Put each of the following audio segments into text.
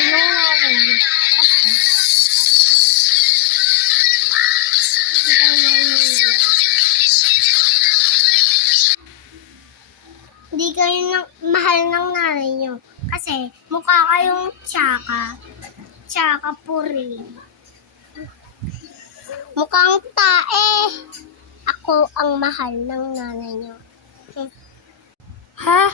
mahal ng nanay niyo. Kasi, hindi kayo mahal ng nanay niyo. Kasi, mukha kayong tsaka. Tsaka puri. Mukhang tae. Ako ang mahal ng nanay niyo. Ha?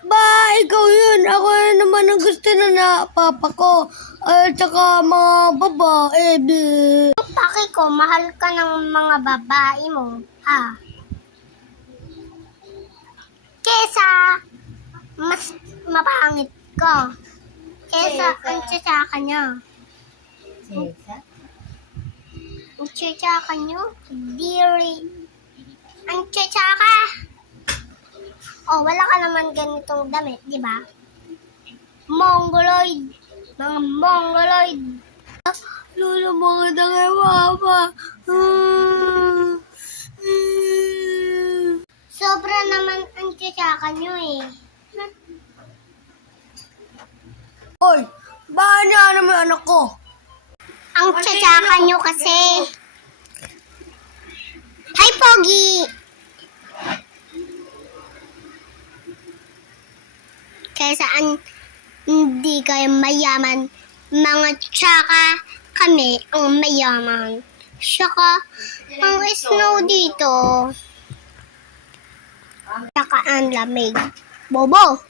Ba, ikaw yun. Ako yun naman ang gusto na papa ko. At saka mga babae. Ang paki ko, mahal ka ng mga babae mo. Ha? Kesa, mas mapangit ko. Kesa, ang tsaka niya. Ang tsaka niyo? Deary. Ang tsaka. Oh, wala ka naman ganitong damit, di ba? Mongoloid. Mga mongoloid. Lolo, mga dangay mama. Sobra naman ang tsaka niyo eh. Oy, bakit niya naman anak ko? Ang tsaka niyo kasi. Hi, Pogi! Kaya saan hindi kayo mayaman, mga tsaka kami ang mayaman. Saka, ang snow dito. Saka ang lamig. Bobo!